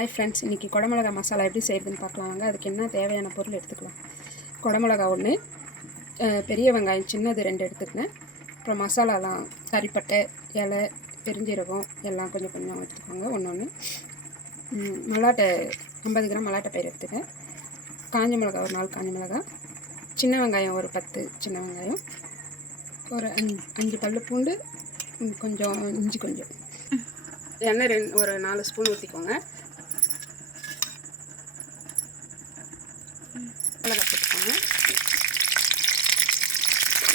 Hi friends இன்றைக்கி குடமிளகா மசாலா எப்படி செய்கிறதுன்னு பார்க்கலாம் வாங்க. அதுக்கு என்ன தேவையான பொருள் எடுத்துக்கலாம். குடமிளகா ஒன்று பெரிய வெங்காயம் சின்னது ரெண்டு எடுத்துக்கினேன். அப்புறம் மசாலாலாம் கறிப்பட்டை இலை பெருஞ்சீரகம் எல்லாம் கொஞ்சம் கொஞ்சம் எடுத்துக்கோங்க. ஒன்று ஒன்று மல்லாட்டை ஐம்பது கிராம் மல்லாட்டை பயிர் எடுத்துக்கேன் காஞ்ச மிளகா ஒரு நாலு காஞ்ச மிளகா. சின்ன வெங்காயம் ஒரு பத்து சின்ன வெங்காயம். ஒரு அஞ்சு அஞ்சு பல்லு பூண்டு கொஞ்சம் இஞ்சி கொஞ்சம். எண்ணெய் ரெண்டு ஒரு நாலு ஸ்பூன் ஊற்றிக்கோங்க மிளகா போட்டுக்கோங்க.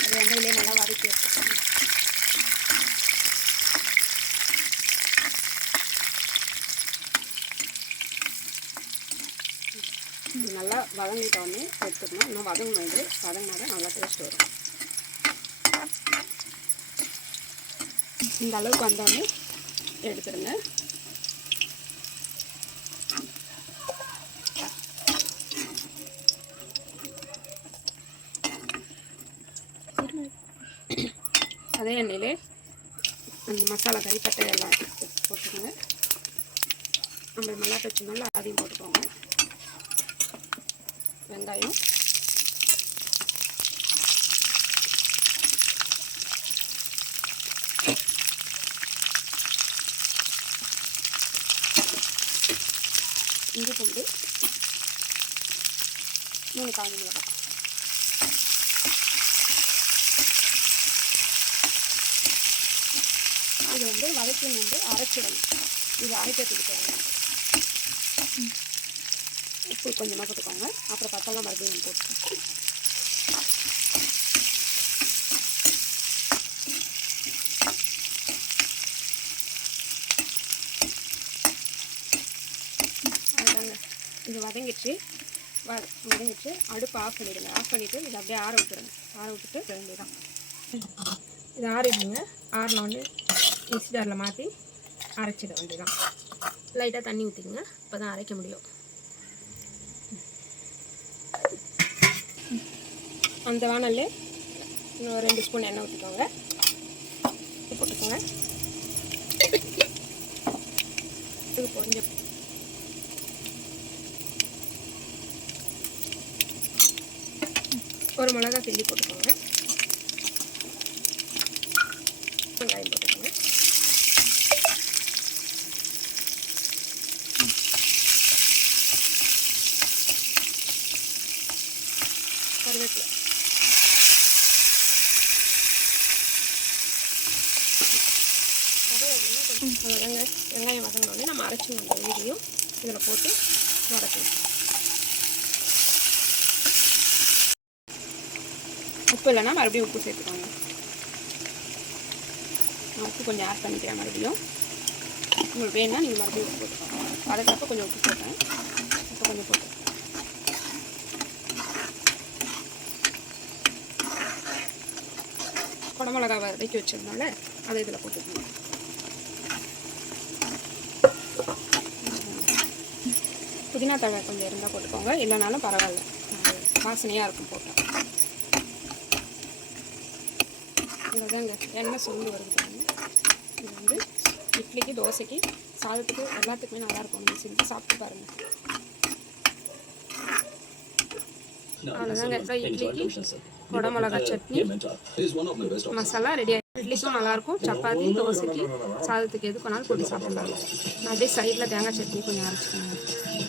அது எண்ணெயிலே நல்லா வதக்கி எடுத்துக்கோங்க. நல்லா வதங்கிட்டோடனே எடுத்துக்கணும். இன்னும் வதங்கணும் இது. வதங்கினா தான் நல்லா டேஸ்ட் வரும். இந்த அளவுக்கு வந்தோடனே எடுத்துருங்க. அதே எண்ணெயிலே அந்த மசாலா கறிப்பட்டை எல்லாம் போட்டுக்கோங்க. நம்ம மல்லாட்டை வச்சுனால அதையும் போட்டுக்கோங்க. வெங்காயம். இஞ்சி பூண்டு. மூணு காஞ்சி மிளகாய். இது வந்து வதக்கி வந்து அரைச்சிடணும். இது அரைக்கிறதுக்கு தேவையான உப்பு கொஞ்சமாக போட்டுக்கோங்க. அப்புறம் பத்தெல்லாம் மறுபடியும் நம்ம போட்டுக்கோங்க அதுதாங்க இது வதங்கிச்சு வ வதங்கிடுச்சு. அடுப்பு ஆஃப் பண்ணிடுங்க. ஆஃப் பண்ணிவிட்டு இதை அப்படியே ஆற விட்டுருங்க. ஆற விட்டுட்டு வேண்டியதான் இது ஆறிடுங்க ஆறினோடனே மிக்ஸி ஜாரில் மாற்றி அரைச்சிட வேண்டியதான் லைட்டாக தண்ணி ஊற்றிக்கங்க அப்போ தான் அரைக்க முடியும். அந்த வானல்ல இன்னும் ரெண்டு ஸ்பூன் எண்ணெய் ஊற்றிக்கோங்க போட்டுக்கோங்க. இது கொஞ்சம். ஒரு மிளகா கிள்ளி போட்டுக்கோங்க வெங்காயம் போட்டுக்கோங்க கருவேப்பிலை அவ்வளோதாங்க வெங்காயம் வதங்கினோடனே நம்ம அரைச்சி வந்த வீடியும் இதில் போட்டு வதக்கணும். உப்பு இல்லைன்னா மறுபடியும் உப்பு சேர்த்துக்கோங்க. நான் உப்பு கொஞ்சம் ஆட் பண்ணிக்கிறேன் மறுபடியும். உங்களுக்கு வேணும்னா நீங்கள் மறுபடியும் உப்பு போட்டுக்கோங்க. வதக்கப்போ கொஞ்சம் உப்பு போட்டேன் இப்போ கொஞ்சம் போட்டு குடமிளகா வதக்கி வச்சிருந்தோம்ல அதை இதில் போட்டுக்கணும் புதினா தழை கொஞ்சம் இருந்தால் போட்டுக்கோங்க இல்லைனாலும் பரவாயில்ல. வாசனையாக இருக்கும் போட்டோம் இவ்வளோதாங்க எண்ணெய் சுருண்டு வருது. இது வந்து இட்லிக்கு தோசைக்கு சாதத்துக்கு எல்லாத்துக்குமே நல்லாயிருக்கும் நீங்கள் செஞ்சு சாப்பிட்டு பாருங்கள் அவ்வளோதாங்க இப்போ இட்லிக்கு சட்னி. மசாலா ரெடி ஆகி இட்லிக்கும் நல்லாயிருக்கும் சப்பாத்தி தோசைக்கு சாதத்துக்கு எது வேணாலும் போட்டு சாப்பிடலாம். அப்படியே சைடில் தேங்காய் சட்னி கொஞ்சம் அரைச்சிக்கோங்க.